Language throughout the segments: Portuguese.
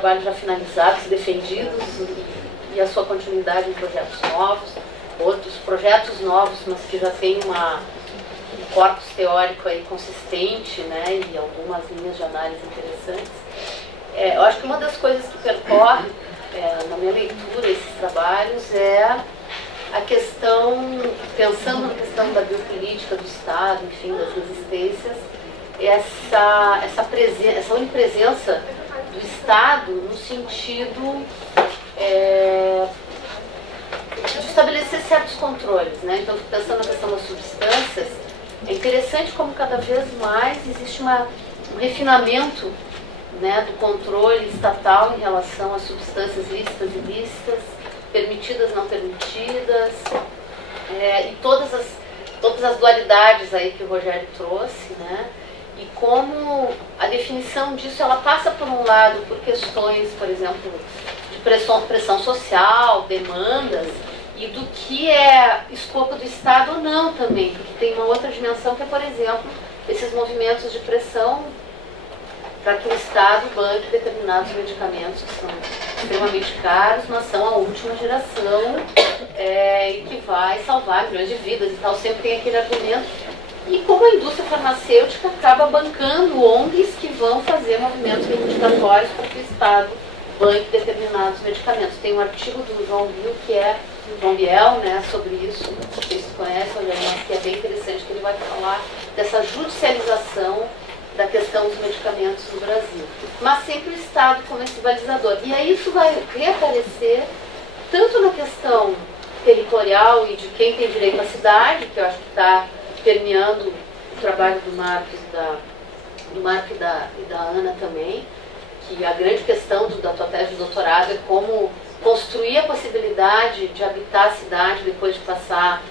trabalhos já finalizados, defendidos, e a sua continuidade em projetos novos, outros projetos novos, mas que já têm um corpus teórico aí consistente, né, e algumas linhas de análise interessantes. Eu acho que uma das coisas que percorre na minha leitura esses trabalhos é a questão, pensando na questão da biopolítica do Estado, enfim, das resistências, essa onipresença do Estado no sentido de estabelecer certos controles, né? Então, pensando na questão das substâncias, é interessante como cada vez mais existe um refinamento, né, do controle estatal em relação às substâncias lícitas e ilícitas, permitidas, não permitidas, e todas as dualidades aí que o Rogério trouxe, né? E como a definição disso, ela passa por um lado por questões, por exemplo, de pressão social, demandas, e do que é escopo do Estado ou não também, porque tem uma outra dimensão que é, por exemplo, esses movimentos de pressão para que o Estado banque determinados medicamentos que são extremamente caros, mas são a última geração e que vai salvar milhões de vidas e tal, sempre tem aquele argumento. E como a indústria farmacêutica acaba bancando ONGs que vão fazer movimentos reivindicatórios para que o Estado banque determinados medicamentos. Tem um artigo do João Biel, né, sobre isso, vocês conhecem, mas que é bem interessante, que ele vai falar dessa judicialização da questão dos medicamentos no Brasil. Mas sempre o Estado como esse balizador. E aí isso vai reaparecer tanto na questão territorial e de quem tem direito à cidade, que eu acho que está permeando o trabalho do Marco e da Ana também, que a grande questão da tua tese de doutorado é como construir a possibilidade de habitar a cidade depois de passar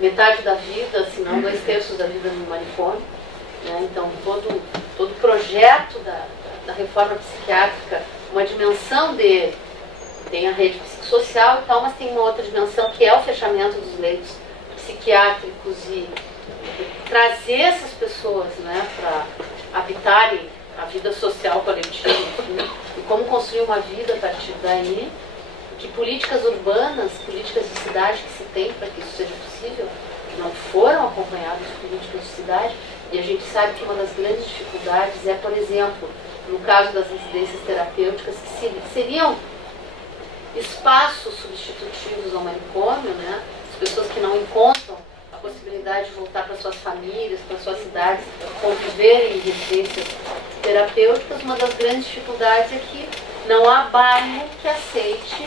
metade da vida, se não 2/3 da vida no manicômio. Né? Então, todo o projeto da reforma psiquiátrica, uma dimensão dele, tem a rede psicossocial e tal, mas tem uma outra dimensão que é o fechamento dos leitos psiquiátricos e trazer essas pessoas, né, para habitarem a vida social coletiva, enfim, e como construir uma vida a partir daí, que políticas urbanas, políticas de cidade que se tem para que isso seja possível, não foram acompanhadas de políticas de cidade. E a gente sabe que uma das grandes dificuldades é, por exemplo, no caso das residências terapêuticas, que seriam espaços substitutivos ao manicômio, né? As pessoas que não encontram a possibilidade de voltar para suas famílias, para suas cidades, conviverem em residências terapêuticas, uma das grandes dificuldades é que não há bairro que aceite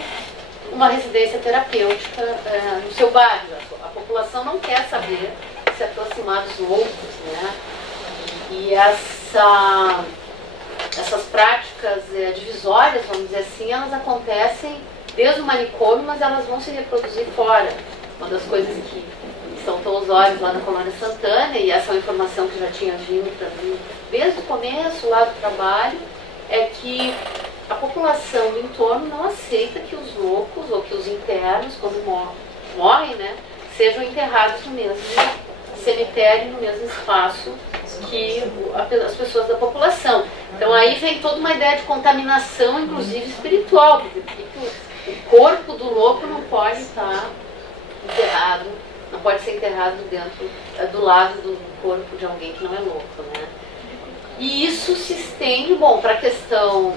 uma residência terapêutica no seu bairro. A população não quer saber se aproximar dos outros, né? E essas práticas divisórias, vamos dizer assim, elas acontecem desde o manicômio, mas elas vão se reproduzir fora. Uma das coisas que saltou os olhos lá na Colônia Santana, e essa é uma informação que já tinha vindo para mim desde o começo lá do trabalho, é que a população do entorno não aceita que os loucos ou que os internos, quando morrem, né, sejam enterrados no mesmo cemitério, no mesmo espaço que as pessoas da população. Então aí vem toda uma ideia de contaminação, inclusive espiritual, porque o corpo do louco não pode estar enterrado, não pode ser enterrado do lado do corpo de alguém que não é louco, né? E isso se estende, bom, para a questão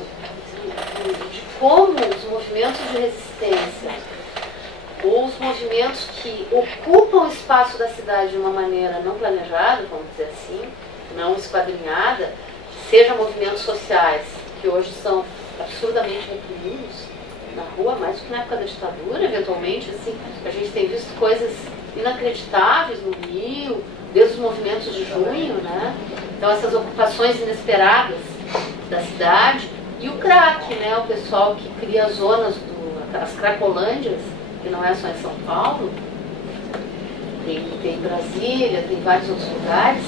de como os movimentos de resistência ou os movimentos que ocupam o espaço da cidade de uma maneira não planejada, vamos dizer assim, não esquadrinhada, sejam movimentos sociais que hoje são absurdamente reprimidos na rua, mais do que na época da ditadura, eventualmente, assim, a gente tem visto coisas inacreditáveis no Rio, desde os movimentos de junho, né? Então essas ocupações inesperadas da cidade, e o crack, né? O pessoal que cria as zonas, as cracolândias, que não é só em São Paulo, tem em Brasília, tem vários outros lugares,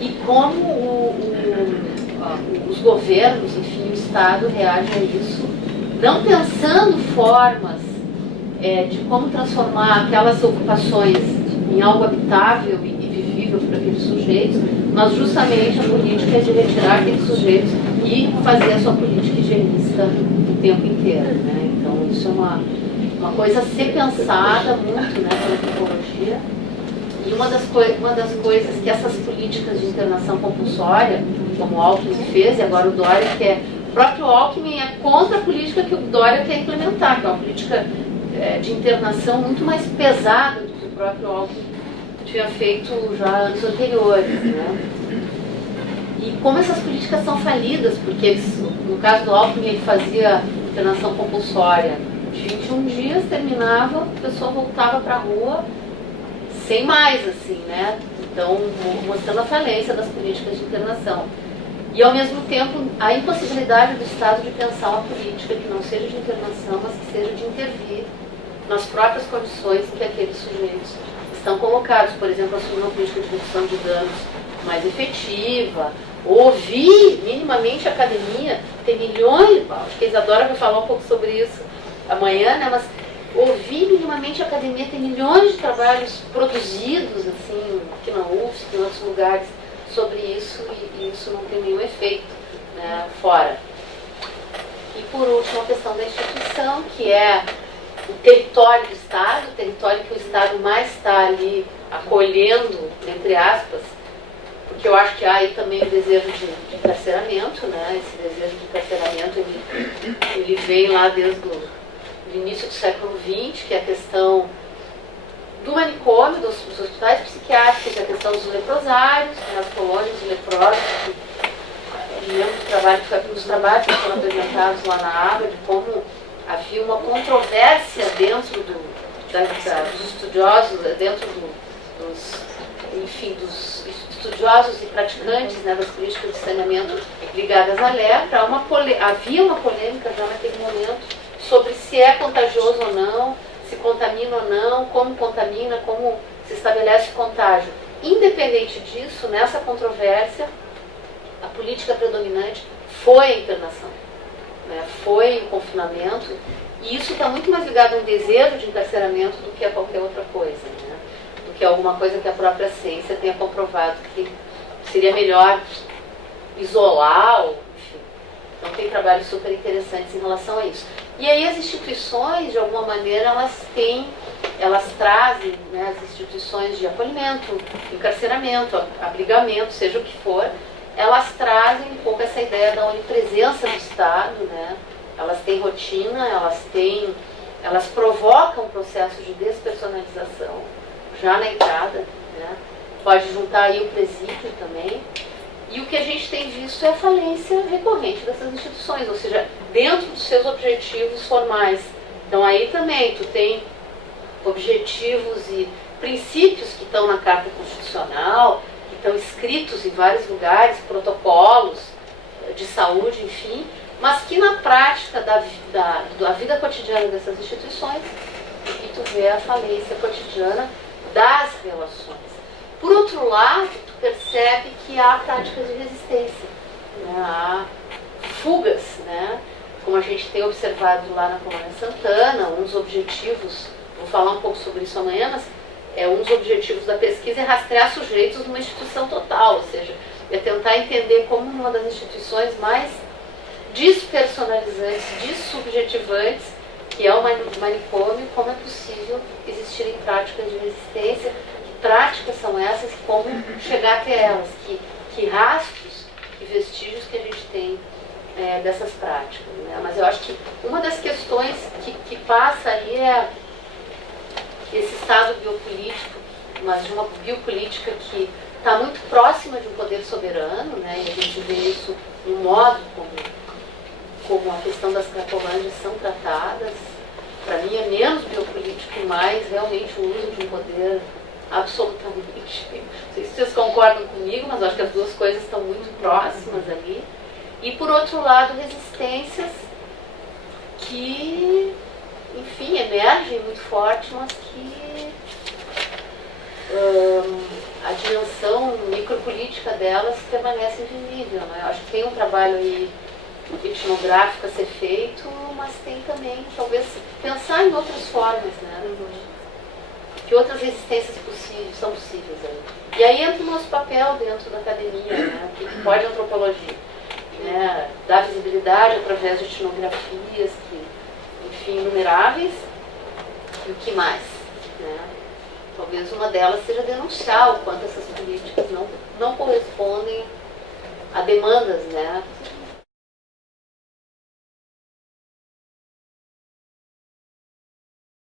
e como os governos, enfim, o Estado reage a isso, não pensando formas de como transformar aquelas ocupações em algo habitável e vivível para aqueles sujeitos, mas justamente a política é de retirar aqueles sujeitos e fazer a sua política higienista tempo inteiro, né? Então isso é uma coisa a ser pensada muito, né, pela antropologia. E uma das coisas que essas políticas de internação compulsória, como o Alckmin fez, e agora o Dória quer, o próprio Alckmin é contra a política que o Dória quer implementar, que é uma política de internação muito mais pesada do que o próprio Alckmin tinha feito já anos anteriores, né? E como essas políticas são falidas, porque no caso do Alckmin ele fazia internação compulsória de 21 dias, terminava, a pessoa voltava para a rua sem mais, assim, né? Então, mostrando a falência das políticas de internação. E, ao mesmo tempo, a impossibilidade do Estado de pensar uma política que não seja de internação, mas que seja de intervir nas próprias condições em que aqueles sujeitos estão colocados. Por exemplo, assumir uma política de redução de danos mais efetiva, ouvir minimamente a academia, tem milhões, acho que a Isadora vai falar um pouco sobre isso amanhã, né? Mas ouvir minimamente a academia, tem milhões de trabalhos produzidos, assim, aqui na UFSC, em outros lugares, sobre isso, e isso não tem nenhum efeito, né, fora. E por último, a questão da instituição, que é o território do Estado, o território que o Estado mais está ali acolhendo, entre aspas, porque eu acho que há aí também o desejo de encarceramento, né? Esse desejo de encarceramento, ele vem lá desde o início do século XX, que é a questão do manicômio, dos hospitais psiquiátricos, a questão dos leprosários, nas colônias de leprosos, que eu lembro do trabalho que foi dos trabalhos que foram apresentados lá na Harvard, de como havia uma controvérsia dentro dos estudiosos, dentro dos estudiosos e praticantes, né, das políticas de saneamento ligadas à lepra. Havia uma polêmica já naquele momento sobre se é contagioso ou não, se contamina ou não, como contamina, como se estabelece o contágio. Independente disso, nessa controvérsia, a política predominante foi a internação, né? Foi o confinamento, e isso está muito mais ligado a um desejo de encarceramento do que a qualquer outra coisa, né? Do que alguma coisa que a própria ciência tenha comprovado que seria melhor isolar, enfim. Então tem trabalhos super interessantes em relação a isso. E aí as instituições, de alguma maneira, elas trazem, né, as instituições de acolhimento, encarceramento, abrigamento, seja o que for, elas trazem um pouco essa ideia da onipresença do Estado, né? Elas têm rotina, elas provocam um processo de despersonalização já na entrada, né? Pode juntar aí o presídio também. E o que a gente tem visto é a falência recorrente dessas instituições, ou seja, dentro dos seus objetivos formais. Então aí também tu tem objetivos e princípios que estão na Carta Constitucional, que estão escritos em vários lugares, protocolos de saúde, enfim, mas que na prática da vida cotidiana dessas instituições, e tu vê a falência cotidiana das relações. Por outro lado, tu percebe que há práticas de resistência, né? Há fugas, né? Como a gente tem observado lá na Colônia Santana, um dos objetivos, vou falar um pouco sobre isso amanhã, mas um dos objetivos da pesquisa é rastrear sujeitos numa instituição total, ou seja, é tentar entender como uma das instituições mais despersonalizantes, dessubjetivantes, que é o manicômio, como é possível existirem práticas de resistência. Práticas são essas, como chegar até elas, que rastros e vestígios que a gente tem dessas práticas, né? Mas eu acho que uma das questões que passa aí é esse estado biopolítico, mas de uma biopolítica que está muito próxima de um poder soberano, né? E a gente vê isso no modo como a questão das cracolândias são tratadas. Para mim é menos biopolítico e mais realmente o uso de um poder absolutamente. Não sei se vocês concordam comigo, mas acho que as duas coisas estão muito próximas ali. E por outro lado, resistências que, enfim, emergem muito forte, mas que a dimensão micropolítica delas permanece invisível, né? Eu acho que tem um trabalho aí etnográfico a ser feito, mas tem também, talvez, pensar em outras formas, né? Que outras resistências são possíveis aí. E aí entra o nosso papel dentro da academia, né? O que pode a antropologia? né, dar visibilidade através de etnografias, que, enfim, inumeráveis. E o que mais? Né? Talvez uma delas seja denunciar o quanto essas políticas não correspondem a demandas, né,